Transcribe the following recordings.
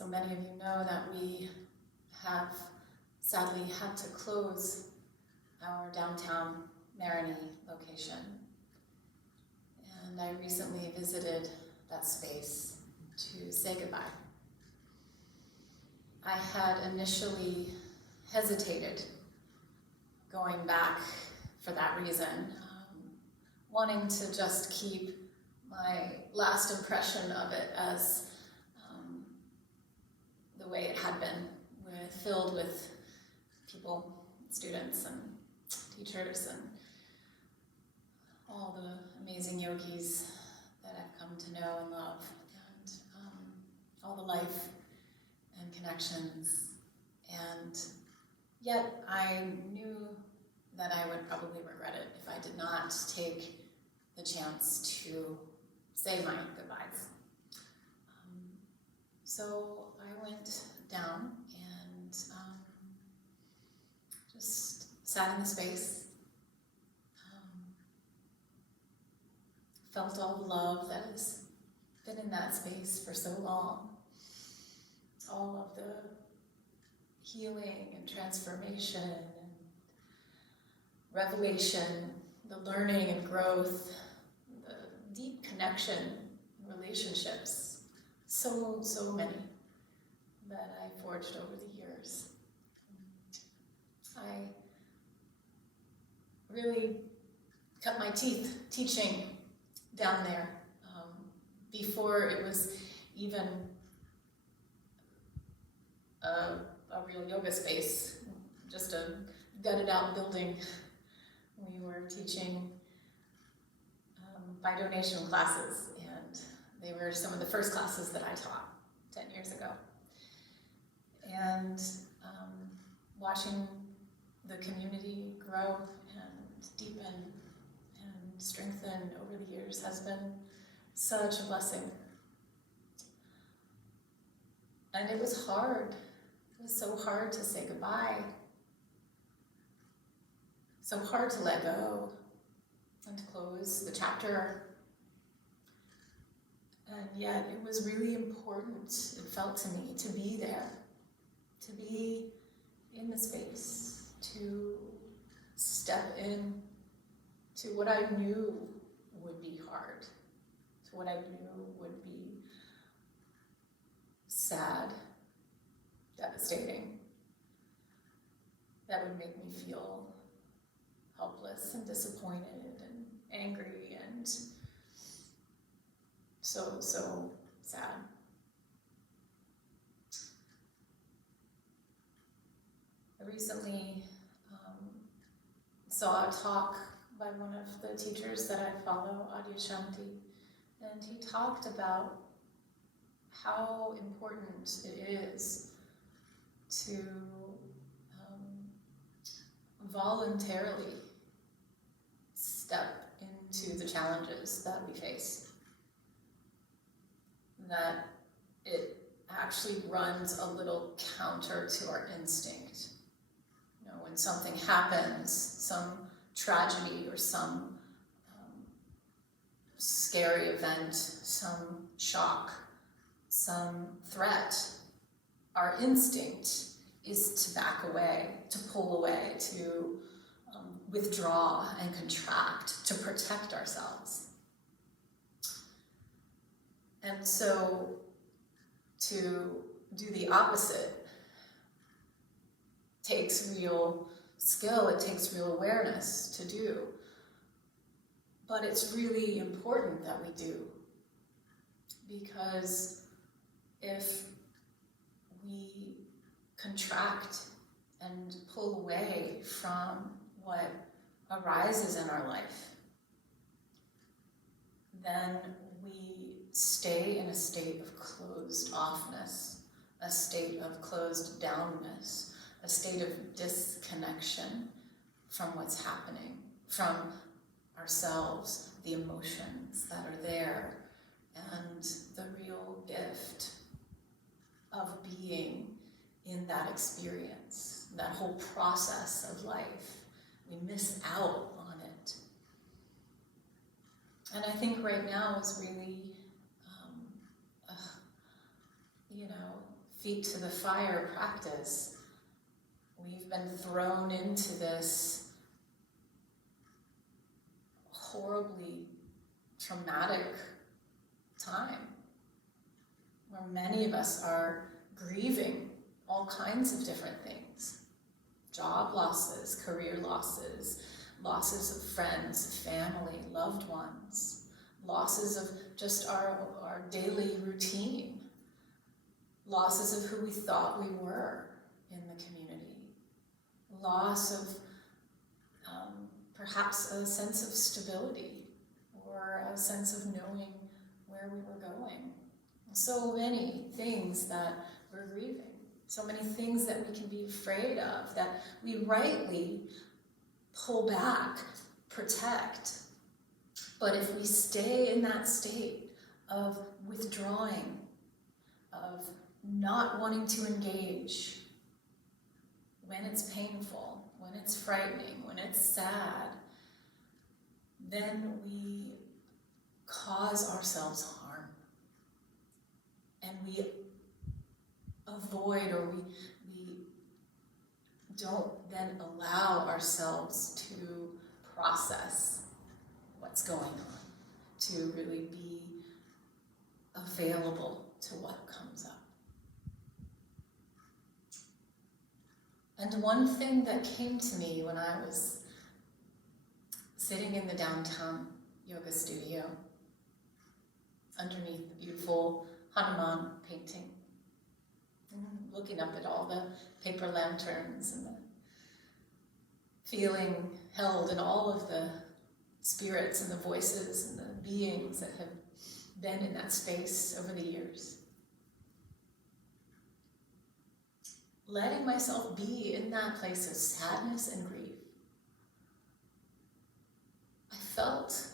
So many of you know that we have sadly had to close our downtown Marigny location. And I recently visited that space to say goodbye. I had initially hesitated going back for that reason, wanting to just keep my last impression of it as the way it had been, filled with people, students and teachers and all the amazing yogis that I've come to know and love, and all the life and connections. And yet I knew that I would probably regret it if I did not take the chance to say my goodbyes. So I went down and just sat in the space, felt all the love that has been in that space for so long, all of the healing and transformation and revelation, the learning and growth, the deep connection, relationships, so many that I forged over the years. I really cut my teeth teaching down there before it was even a real yoga space, just a gutted out building. We were teaching by donation classes, and they were some of the first classes that I taught 10 years ago. And watching the community grow and deepen and strengthen over the years has been such a blessing. And it was hard. It was so hard to say goodbye. So hard to let go and to close the chapter. And yet it was really important, it felt to me, to be there, to be in the space, to step in to what I knew would be hard, to what I knew would be sad, devastating, that would make me feel helpless and disappointed and angry and so sad. I recently saw a talk by one of the teachers that I follow, Adyashanti, and he talked about how important it is to voluntarily step into the challenges that we face. That it actually runs a little counter to our instinct. You know, when something happens, some tragedy or some scary event, some shock, some threat, our instinct is to back away, to pull away, to withdraw and contract, to protect ourselves. And so to do the opposite takes real skill, it takes real awareness to do. But it's really important that we do, because if we contract and pull away from what arises in our life, then we stay in a state of closed offness, a state of closed downness, a state of disconnection from what's happening, from ourselves, the emotions that are there, and the real gift of being in that experience, that whole process of life. We miss out on it. And I think right now is really, feet to the fire practice, we've been thrown into this horribly traumatic time where many of us are grieving all kinds of different things. Job losses, career losses, losses of friends, family, loved ones, losses of just our daily routine, losses of who we thought we were in the community, loss of perhaps a sense of stability or a sense of knowing where we were going. So many things that we're grieving, so many things that we can be afraid of, that we rightly pull back, protect. But if we stay in that state of withdrawing, of not wanting to engage, when it's painful, when it's frightening, when it's sad, then we cause ourselves harm. And we avoid, or we don't then allow ourselves to process what's going on, to really be available to what comes up. And one thing that came to me when I was sitting in the downtown yoga studio underneath the beautiful Hanuman painting, looking up at all the paper lanterns and feeling held in all of the spirits and the voices and the beings that have been in that space over the years. Letting myself be in that place of sadness and grief, I felt,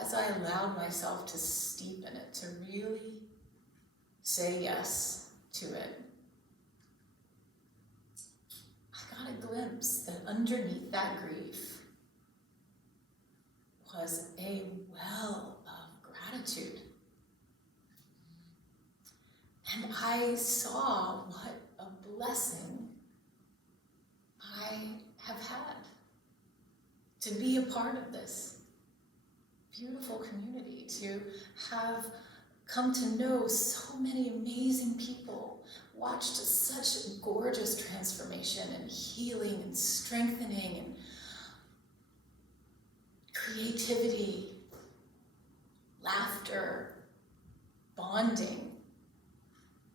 as I allowed myself to steep in it, to really say yes to it, I got a glimpse that underneath that grief was a well of gratitude. And I saw what a blessing I have had to be a part of this beautiful community, to have come to know so many amazing people, watched such gorgeous transformation and healing and strengthening and creativity, laughter, bonding.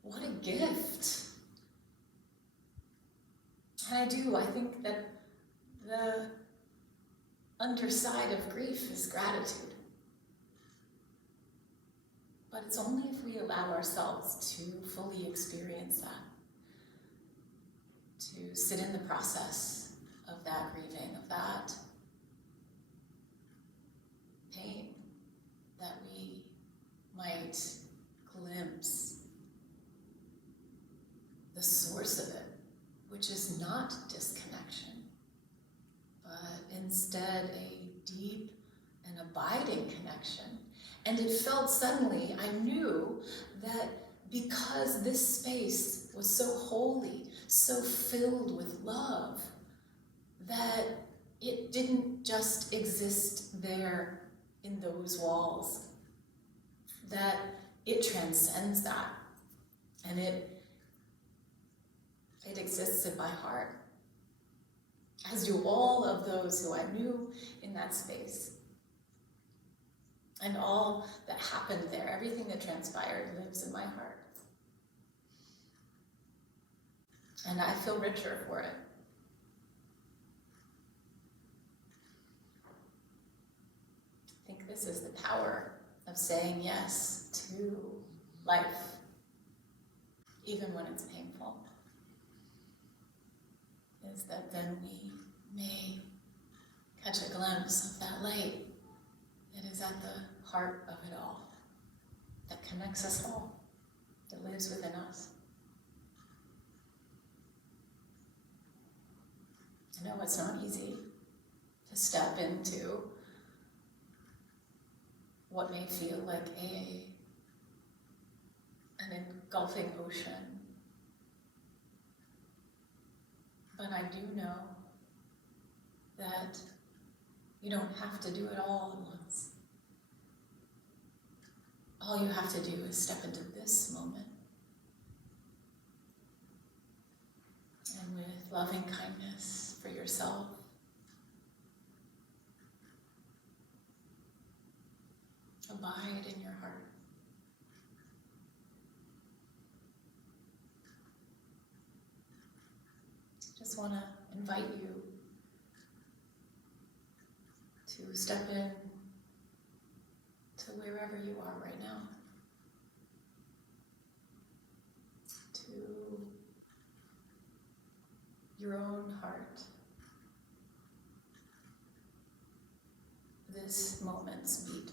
What a gift. And I think that the underside of grief is gratitude. But it's only if we allow ourselves to fully experience that, to sit in the process of that grieving, of that pain, that we might glimpse the source of it, which is not disconnection, but instead a deep and abiding connection. And it felt suddenly, I knew that because this space was so holy, so filled with love, that it didn't just exist there in those walls, that it transcends that, and it exists in my heart, as do all of those who I knew in that space. And all that happened there, everything that transpired, lives in my heart. And I feel richer for it. I think this is the power of saying yes to life, even when it's painful. Is that then we may catch a glimpse of that light that is at the heart of it all, that connects us all, that lives within us. I know it's not easy to step into what may feel like an gulfing ocean. But I do know that you don't have to do it all at once. All you have to do is step into this moment. And with loving kindness for yourself, abide in your heart. Just want to invite you to step in to wherever you are right now. To your own heart. This moment's beat.